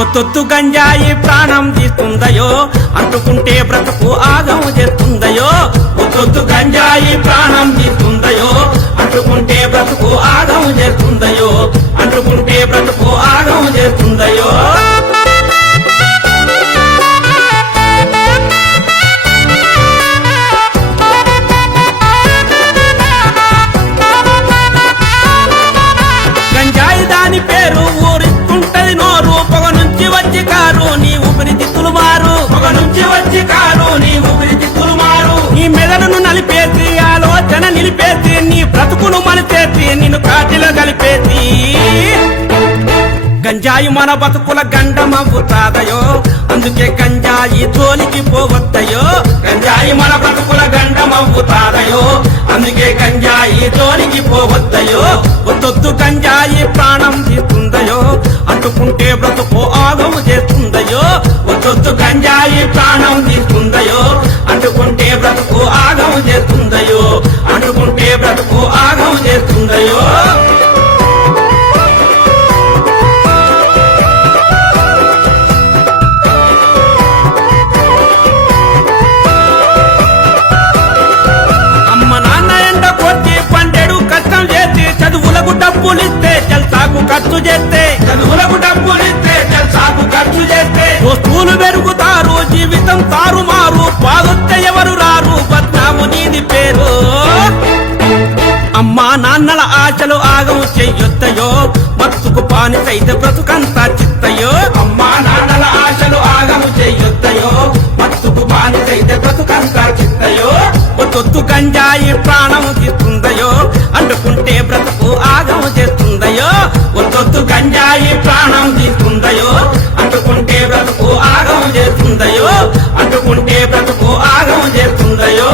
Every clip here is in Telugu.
ఒత్తొత్తు గంజాయి ప్రాణం తీస్తుందయో, అంటుకుంటే బ్రతుకు ఆగం చేస్తుందయో. ఒత్తొత్తు గంజాయి ప్రాణం తీస్తుందయో, అంటుకుంటే బ్రతుకు ఆగం చేస్తుందయో. అంటుకుంటే బ్రతుకు ఆగం చేస్తుందయో. గంజాయి దాని పేరు ఊరిస్తుంటది నోరు, పొగ నుంచి వచ్చి కారు నీ ఊపిరితిత్తులు మారు. పొగ నుంచి వచ్చి కారు నీ ఊపిరితిత్తులు మారు. నీ మెదడును నలిపేసి ఆలోచన నిలిపేసి, నీ బ్రతుకును మలిపేసి నిన్ను కాటిలో కలిపేసి. గంజాయి మన బతుకుల గండమవుతాదయో, అందుకే గంజాయి జోలికి పోవద్దయో. గంజాయి మన బతుకుల గండమవుతాదయో, అందుకే గంజాయి జోలికి పోవద్దయో. ఒత్తొత్తు గంజాయి ప్రాణం తీస్తుందయో, అంటుకుంటే బ్రతుకు ఆగం చేస్తుందయో. ఒత్తొత్తు గంజాయి ప్రాణం తీస్తుందయో, అంటుకుంటే బ్రతుకు ఆగం చేస్తుందయో. అంటుకుంటే బ్రతుకు ఆగం చేస్తుందయో. చదువులకు డబ్బులిస్తే జల్సాకు ఖర్చు చేస్తే, చదువులకు డబ్బులిస్తే జల్సాకు ఖర్చు చేస్తే, దోస్తులు పెరుగుతారు జీవితం తారుమారు. బాగొస్తే ఎవరు రారు బద్నాము నీది పేరు. అమ్మా నాన్నల ఆశలు ఆగం చెయ్యొద్దయో, మత్తుకు బానిసైతే బ్రతుకంతా చిత్తయో. అమ్మా నాన్నల ఆశలు ఆగం చెయ్యొద్దయో, మత్తుకు బానిసైతే బ్రతుకంతా చిత్తయో. ఒత్తొత్తు గంజాయి ప్రాణం తీస్తుందయో, అంటుకుంటే బ్రతుకు ఆగం చేస్తుందయో. ఒత్తొత్తు గంజాయి ప్రాణం తీస్తుందయో, అంటుకుంటే బ్రతుకు ఆగం చేస్తుందయో. అంటుకుంటే బ్రతుకు ఆగం చేస్తుందయో.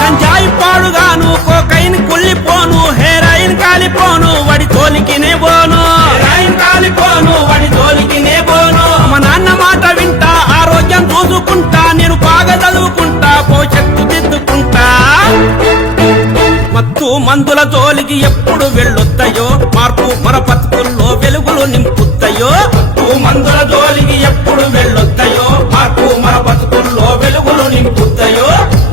గంజాయి పాడుగాను, కోకైన్ కుళ్ళిపోను, హెరాయిన్ కాలిపోను, వడి తోలికినే పోను. హెరాయిన్ కాలిపోను, వడి తోలికినే పోను. మా నాన్న మాట వింటా, ఆరోగ్యం చూసుకుంటా, నేను బాగా చదువుకుంటా, భవిష్యత్తు దిద్దుకుంటా. మత్తు మందుల జోలికి ఎప్పుడు వెళ్ళొద్దయో, మార్పు మన బతుకుల్లో వెలుగులు నింపుద్దయో. మత్తు మందుల జోలికి ఎప్పుడు వెళ్ళొద్దయో, మార్పు మన బతుకుల్లో వెలుగులు నింపుద్దయో.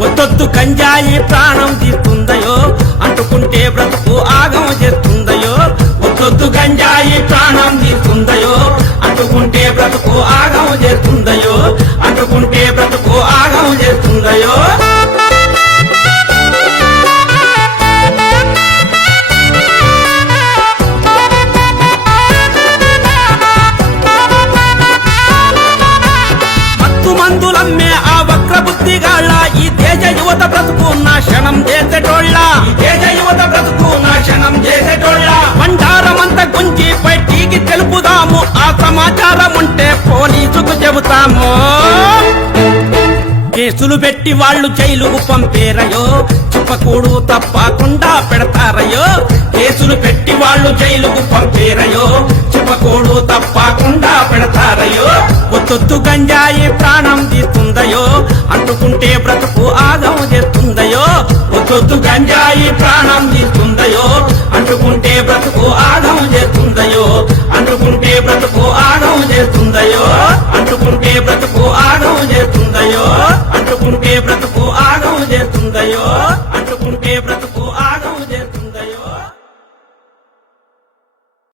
ఒత్తొత్తు గంజాయి ప్రాణం తీస్తుందయో, అంటుకుంటే బ్రతుకు ఆగం చేస్తుందయో. ఒత్తొత్తు గంజాయి ప్రాణం తీస్తుందయో, అంటుకుంటే బ్రతుకు ఆగం చేస్తుందయో. అంటుకుంటే బ్రతుకు ఆగం చేస్తుందయో. మందులమ్మే ఆ వక్ర బుద్ధిగాళ్ళ ఈ దేశ యువత బ్రతుకు నాశనం చేసేటోళ్ళ. ఈ దేశ యువత బ్రతుకు నాశనం చేసేటోళ్ళ. బండారమంతా గుంజి బయటికి తెలుపుదాము, ఆ సమాచారం ఉంటే పోలీసుకు చెబుతాము. కేసులు పెట్టి వాళ్ళు జైలుకు పంపేరయో, చెప్పకూడు తప్పకుండా పెడతారయో. కేసులు పెట్టి వాళ్ళు జైలుకు పంపేరయో, చెప్పకూడు తప్పకుండా పెడతారయో. ఒత్తొత్తు గంజాయి ప్రాణం తీస్తుందయో, అంటుకుంటే బ్రతుకు ఆగం చేస్తుందయో. ఒత్తొత్తు గంజాయి ప్రాణం తీస్తుందయో, అంటుకుంటే బ్రతుకు ఆగం చేస్తుందయో. అంటుకుంటే బ్రతుకు ఆగం చేస్తుందయో. అంటుకుంటే బ్రతుకు ఆగం చేస్తుందయో. అంటుకుంటే బ్రతుకు ఆగం చేస్తుందయో. అంటుకుంటే